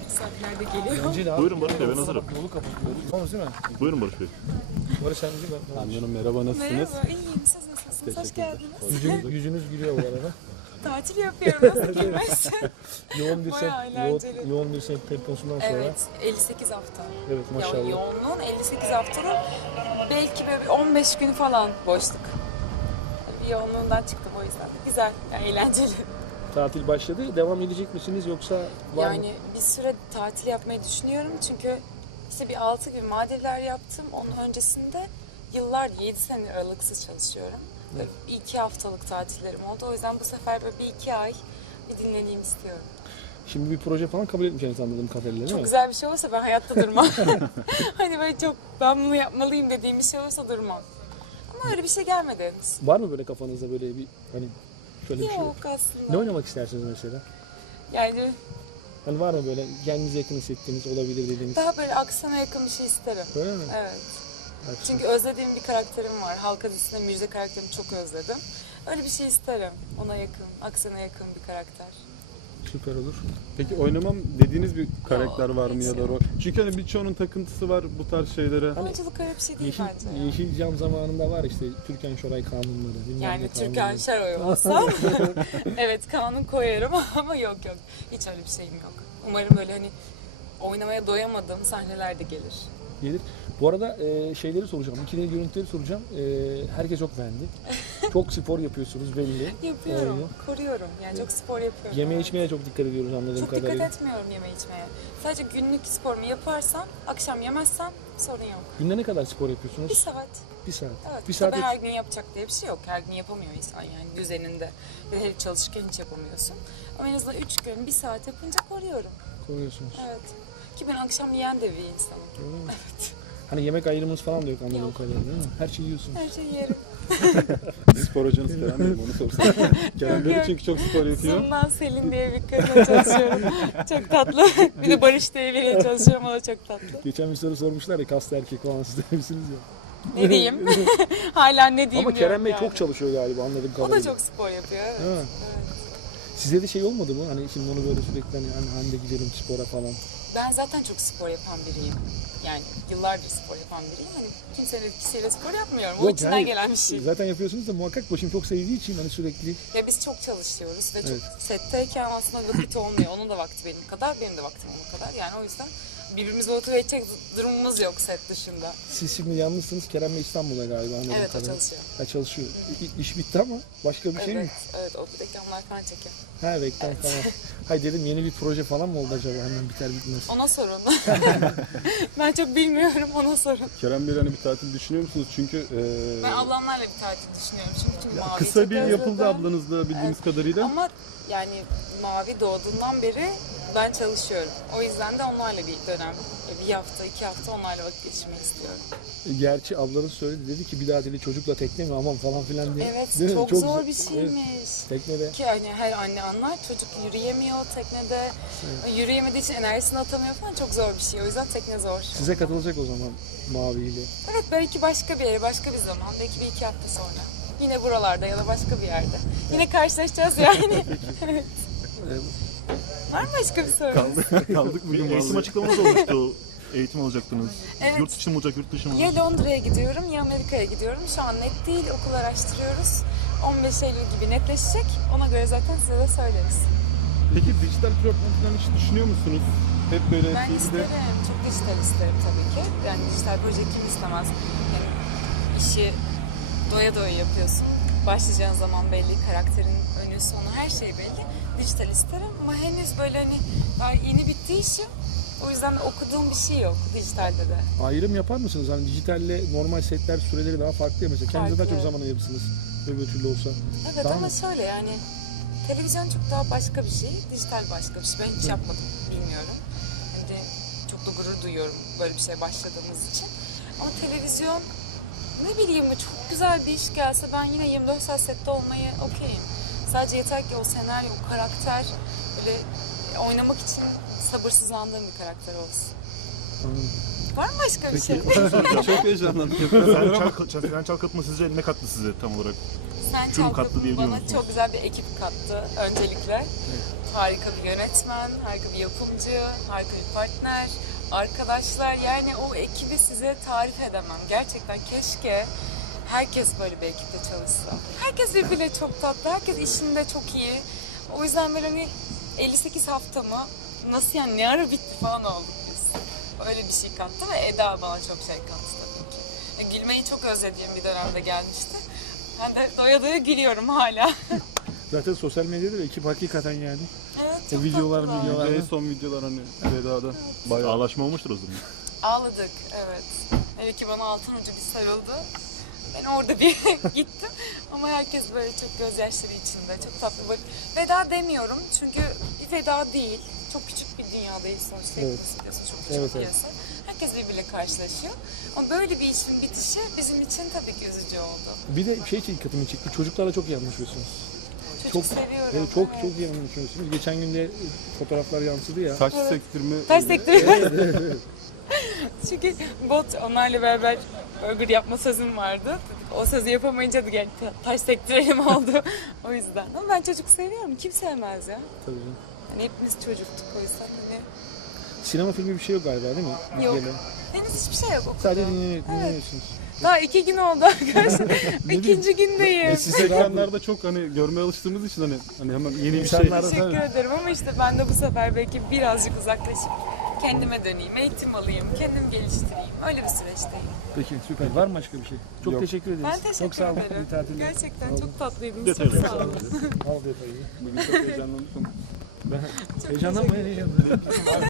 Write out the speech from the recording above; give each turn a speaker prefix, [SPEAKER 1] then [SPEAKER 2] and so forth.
[SPEAKER 1] Misafirler de geliyor.
[SPEAKER 2] Bence abi,
[SPEAKER 3] Buyurun Barış Bey, ben hazırım.
[SPEAKER 2] Yolu kapatıyoruz. Tamam değil mi?
[SPEAKER 3] Buyurun Barış Bey.
[SPEAKER 2] Barış sen değil mi?
[SPEAKER 4] Hanım merhaba, nasılsınız?
[SPEAKER 1] Merhaba, iyiyim. Siz nasılsınız? Hoş geldiniz.
[SPEAKER 2] Yüzünüz gülüyor bu arada.
[SPEAKER 1] Tatil yapıyorum. Nasıl gülmezsin?
[SPEAKER 2] Yoğun bir
[SPEAKER 1] Bayağı eğlenceli.
[SPEAKER 2] yoğun bir temposundan sonra.
[SPEAKER 1] Evet, 58 hafta.
[SPEAKER 2] Evet,
[SPEAKER 1] Ya
[SPEAKER 2] maşallah.
[SPEAKER 1] yoğunluğun 58 haftanın belki böyle bir 15 gün falan boşluk. Bir yoğunluğundan çıktım o yüzden. Güzel, yani eğlenceli.
[SPEAKER 2] Tatil başladı. Devam edecek misiniz yoksa var mı?
[SPEAKER 1] Yani bir süre tatil yapmayı düşünüyorum çünkü işte bir 6 gün Maldivler yaptım. Onun öncesinde yıllar 7 sene aralıksız çalışıyorum. Ve 2 haftalık tatillerim oldu. O yüzden bu sefer böyle 1-2 ay bir dinleneyim istiyorum.
[SPEAKER 2] Şimdi bir proje falan kabul etmeyeceğiniz anladığım kadarıyla değil
[SPEAKER 1] Çok
[SPEAKER 2] mi?
[SPEAKER 1] güzel bir şey olursa ben hayatta durmam. Hani böyle çok ben bunu yapmalıyım dediğim bir şey olursa durmam. Ama öyle bir şey gelmedi henüz.
[SPEAKER 2] Var mı böyle kafanızda böyle bir hani şöyle bir şey?
[SPEAKER 1] Yok aslında.
[SPEAKER 2] Ne oynamak istersiniz mesela?
[SPEAKER 1] Yani
[SPEAKER 2] Hani var mı böyle kendinize yakın hissettiğiniz olabilir dediğiniz?
[SPEAKER 1] daha böyle aksana yakın bir şey isterim.
[SPEAKER 2] Öyle mi?
[SPEAKER 1] Evet.
[SPEAKER 2] Bak,
[SPEAKER 1] Çünkü özlediğim bir karakterim var. Halka dizisinde Müjde karakterimi çok özledim. Öyle bir şey isterim. Ona yakın, aksana yakın bir karakter.
[SPEAKER 2] süper olur.
[SPEAKER 4] Peki oynamam dediğiniz bir karakter var mı
[SPEAKER 1] hiç
[SPEAKER 4] ya da
[SPEAKER 1] yok.
[SPEAKER 4] rol? Çünkü hani birçoğunun takıntısı var bu tarz şeylere.
[SPEAKER 1] Oyunculuk öyle bir şey değil bence. ya.
[SPEAKER 2] Yeşilcam zamanında var işte Türkan Şoray kanunları. bilmem
[SPEAKER 1] Yani
[SPEAKER 2] ne
[SPEAKER 1] Türkan
[SPEAKER 2] kanunları.
[SPEAKER 1] Şaroy olsam evet kanun koyarım ama yok. Hiç öyle bir şeyim yok. Umarım böyle hani oynamaya doyamadığım sahneler de gelir.
[SPEAKER 2] Gelir. Bu arada şeyleri soracağım. İkili görüntüleri soracağım. Herkes çok beğendi. Çok spor yapıyorsunuz belli.
[SPEAKER 1] Yapıyorum,
[SPEAKER 2] Oyunu.
[SPEAKER 1] koruyorum. Yani çok spor yapıyorum.
[SPEAKER 2] Yeme
[SPEAKER 1] evet.
[SPEAKER 2] içmeye çok dikkat ediyoruz anladığım
[SPEAKER 1] Çok
[SPEAKER 2] kadarıyla.
[SPEAKER 1] dikkat etmiyorum yeme içmeye. Sadece günlük sporumu yaparsam, akşam yemezsem sorun yok.
[SPEAKER 2] Günde ne kadar spor yapıyorsunuz?
[SPEAKER 1] Bir saat.
[SPEAKER 2] Bir saat.
[SPEAKER 1] Evet.
[SPEAKER 2] Bir saat
[SPEAKER 1] Tabii her gün yapacak diye bir şey yok. Her gün yapamıyor insan yani düzeninde. Ve hele çalışırken hiç yapamıyorsun. Ama en azından 3 gün, bir saat yapınca koruyorum.
[SPEAKER 2] koyuyorsunuz.
[SPEAKER 1] Evet. Ki ben akşam yiyen de bir insanım.
[SPEAKER 2] Öyle mi?
[SPEAKER 1] Evet.
[SPEAKER 2] Hani yemek ayrımınız falan da yok anladığım
[SPEAKER 1] Yok.
[SPEAKER 2] kadarıyla değil mi? Her şeyi yiyorsunuz.
[SPEAKER 1] Her şeyi yerim.
[SPEAKER 4] Spor hocanız Kerem Bey mi? Onu sorsana. Kerem Bey
[SPEAKER 1] yok.
[SPEAKER 4] çünkü çok spor yapıyor.
[SPEAKER 1] Zoom'dan Selin diye bir kadınla çalışıyorum. Çok tatlı. Bir de Barış diye biriyle çalışıyorum. O da çok tatlı.
[SPEAKER 2] Geçen bir soru sormuşlar ya kaslı erkek falan siz de misiniz ya?
[SPEAKER 1] Ne diyeyim? Hala ne diyeyim
[SPEAKER 2] Ama Kerem Bey
[SPEAKER 1] diyorum
[SPEAKER 2] çok çalışıyor galiba anladığım
[SPEAKER 1] O
[SPEAKER 2] kadarıyla.
[SPEAKER 1] da çok spor yapıyor. Evet.
[SPEAKER 2] Değil mi? Size de şey olmadı mı? Hani şimdi onu böyle sürekli hani de gidelim spora falan.
[SPEAKER 1] Ben zaten çok spor yapan biriyim. Yani yıllardır spor yapan biriyim. Hani kimsenin etkisiyle spor yapmıyorum. O içinden
[SPEAKER 2] yani
[SPEAKER 1] gelen bir şey.
[SPEAKER 2] Zaten yapıyorsunuz da muhakkak başım çok sevdiği için hani sürekli.
[SPEAKER 1] Ya biz çok çalışıyoruz ve çok
[SPEAKER 2] Evet.
[SPEAKER 1] setteyken aslında vakit olmuyor. Onun da vakti benim kadar, benim de vaktim onun kadar. Yani o yüzden birbirimizi motive edecek durumumuz yok set dışında.
[SPEAKER 2] Siz şimdi yalnızsınız. Kerem Bey İstanbul'da galiba anladığım
[SPEAKER 1] Evet o
[SPEAKER 2] kadarıyla.
[SPEAKER 1] çalışıyor.
[SPEAKER 2] Ha, çalışıyor. İş bitti ama başka bir şey mi?
[SPEAKER 1] Evet o reklamlar falan çekiyor.
[SPEAKER 2] Ha reklam falan. Hay dedim yeni bir proje falan mı oldu acaba hemen biter bitmez.
[SPEAKER 1] Ona sorun. Ben çok bilmiyorum, ona sorun.
[SPEAKER 4] Kerem Bey hani bir tatil düşünüyor musunuz? Çünkü
[SPEAKER 1] Ben ablamlarla bir tatil düşünüyorum çünkü Mavi'yi
[SPEAKER 4] kısa
[SPEAKER 1] çok
[SPEAKER 4] bir
[SPEAKER 1] özledim.
[SPEAKER 4] yapıldı ablanızla bildiğimiz kadarıyla.
[SPEAKER 1] Ama yani Mavi doğduğundan beri ben çalışıyorum. O yüzden de onlarla bir dönem, bir hafta, 2 hafta onlarla vakit geçirmek istiyorum.
[SPEAKER 2] Gerçi ablanız söyledi dedi ki bir daha dedi çocukla tekne mi aman falan filan diye.
[SPEAKER 1] Evet,
[SPEAKER 2] Değil mi?
[SPEAKER 1] çok zor bir
[SPEAKER 2] Evet.
[SPEAKER 1] şeymiş.
[SPEAKER 2] Teknede.
[SPEAKER 1] Ki hani her anne anlar, çocuk yürüyemiyor teknede, yürüyemediği için enerjisini atamıyor falan çok zor bir şey. O yüzden tekne zor.
[SPEAKER 2] Size katılacak o zaman Mavi ile.
[SPEAKER 1] Evet, belki başka bir yere, başka bir zaman, belki bir 2 hafta sonra. Yine buralarda ya da başka bir yerde. Yine karşılaşacağız yani. Evet. Var mı başka bir soru?
[SPEAKER 4] Kaldık
[SPEAKER 3] Bir
[SPEAKER 4] bugün
[SPEAKER 3] eğitim
[SPEAKER 4] vallahi.
[SPEAKER 3] açıklamanız olmuştu. Eğitim alacaktınız.
[SPEAKER 1] Evet.
[SPEAKER 3] Yurt içi mi olacak, yurt dışı mı?
[SPEAKER 1] Ya Londra'ya gidiyorum ya Amerika'ya gidiyorum. Şu an net değil, okul araştırıyoruz. 15 Eylül gibi netleşecek. Ona göre zaten size de söyleriz.
[SPEAKER 4] Peki dijital platform falan hiç düşünüyor musunuz? Hep böyle
[SPEAKER 1] Ben
[SPEAKER 4] TV'de.
[SPEAKER 1] isterim, çok dijital isterim tabii ki. Yani dijital proje kim istemez? Yani işi doya doya yapıyorsun. Başlayacağın zaman belli, karakterin önü sonu her şey belli. Dijital isterim ama henüz böyle hani daha yeni bittiği için o yüzden okuduğum bir şey yok dijitalde de.
[SPEAKER 2] Ayrım yapar mısınız? Hani dijitalle normal setler süreleri daha farklı ya mesela. Kendinize daha
[SPEAKER 1] Farklı.
[SPEAKER 2] çok zaman ayırırsınız. Öbür türlü olsa.
[SPEAKER 1] Evet
[SPEAKER 2] Daha
[SPEAKER 1] ama
[SPEAKER 2] mı?
[SPEAKER 1] şöyle yani televizyon çok daha başka bir şey, dijital başka bir şey. Ben hiç yapmadım, bilmiyorum. Hani de çok da gurur duyuyorum böyle bir şey başladığımız için. Ama televizyon ne bileyim çok güzel bir iş gelse ben yine 24 saat sette olmayı okeyim. Sadece yeter ki o senaryo, o karakter böyle oynamak için sabırsızlandığım bir karakter olsun.
[SPEAKER 2] Anladım.
[SPEAKER 1] Var mı başka bir şey?
[SPEAKER 4] Çok heyecanlandım.
[SPEAKER 3] Sen çal katma sizce ne kattı size tam olarak?
[SPEAKER 1] Sen
[SPEAKER 3] Tüm katlı
[SPEAKER 1] Çalkap'ın
[SPEAKER 3] diyebiliyor
[SPEAKER 1] bana
[SPEAKER 3] musunuz?
[SPEAKER 1] çok güzel bir ekip kattı öncelikle. harika bir yönetmen, harika bir yapımcı, harika bir partner, arkadaşlar. Yani o ekibi size tarif edemem. Gerçekten keşke herkes böyle bir ekipte çalışsa. Herkes birbiriyle çok tatlı, herkes işinde çok iyi. O yüzden böyle hani 58 haftamı nasıl yani ne ara bitti falan olduk biz. Öyle bir şey kattı ve Eda bana çok şey kattı tabii ki. Gülmeyi çok özlediğim bir dönemde gelmişti. Ben de doya doya gülüyorum hala.
[SPEAKER 2] Zaten sosyal medyada da ekip hakikaten yani.
[SPEAKER 1] Evet,
[SPEAKER 2] O
[SPEAKER 1] çok
[SPEAKER 2] videolar,
[SPEAKER 1] tatlılar.
[SPEAKER 2] videolar.
[SPEAKER 4] En son videolar hani Veda'da.
[SPEAKER 3] Bayağı ağlaşma olmuştur o zaman.
[SPEAKER 1] Ağladık, evet. Hele ki bana altın ucu bir sarıldı. Ben orada bir gittim ama herkes böyle çok gözyaşları içinde, çok tatlı. Böyle veda demiyorum çünkü bir veda değil. Çok küçük bir dünyadayız sonuçta.
[SPEAKER 2] Evet.
[SPEAKER 1] Hepimiz biliyorsun, çok küçük
[SPEAKER 2] Evet,
[SPEAKER 1] bir
[SPEAKER 2] evet.
[SPEAKER 1] piyasa. Herkes birbiriyle karşılaşıyor. Ama böyle bir işin bitişi bizim için tabii ki üzücü oldu.
[SPEAKER 2] Bir de şey dikkatimi çekti. Çocuklarla çok iyi anlaşıyorsunuz.
[SPEAKER 1] Çocuk
[SPEAKER 2] Çok
[SPEAKER 1] seviyorum.
[SPEAKER 2] Evet, çok iyi anlaşıyorsunuz. Geçen gün de fotoğraflar yansıdı ya.
[SPEAKER 4] Saç
[SPEAKER 1] Evet.
[SPEAKER 4] sektirme.
[SPEAKER 1] Taş sektörü. Çünkü bot onlarla beraber burger yapma sözüm vardı. O sözü yapamayınca da gel taş sektirelim oldu. O yüzden. Ama ben çocuk seviyorum. Kim sevmez ya?
[SPEAKER 2] Tabii canım.
[SPEAKER 1] Hani hepimiz çocuktuk o yüzden hani.
[SPEAKER 2] Sinema filmi bir şey yok galiba değil mi?
[SPEAKER 1] Yok.
[SPEAKER 2] Bizde.
[SPEAKER 1] Henüz hiçbir şey yok okulda.
[SPEAKER 2] Sadece dinliyorsunuz.
[SPEAKER 1] Daha 2 gün oldu arkadaşlar. İkinci gündeyim.
[SPEAKER 4] Siz ekranlarda çok hani görmeye alıştığımız için hani hemen yeni bir şey.
[SPEAKER 2] İnsanlar da
[SPEAKER 1] Teşekkür
[SPEAKER 2] tabii.
[SPEAKER 1] ederim ama işte ben de bu sefer belki birazcık uzaklaşıp kendime döneyim, eğitim alayım, kendimi geliştireyim. Öyle bir süreçteyim.
[SPEAKER 2] Peki süper. Var mı başka bir şey? Çok
[SPEAKER 4] Yok.
[SPEAKER 2] teşekkür ederiz.
[SPEAKER 1] Ben teşekkür
[SPEAKER 2] çok sağ olun.
[SPEAKER 1] ederim.
[SPEAKER 2] İyi tatiller.
[SPEAKER 1] Gerçekten çok tatlıydınız.
[SPEAKER 3] Detaylı.
[SPEAKER 1] Çok sağ olun.
[SPEAKER 2] Al detayı.
[SPEAKER 4] Bugün çok heyecanlandım.
[SPEAKER 2] Ben heyecanlanmayın.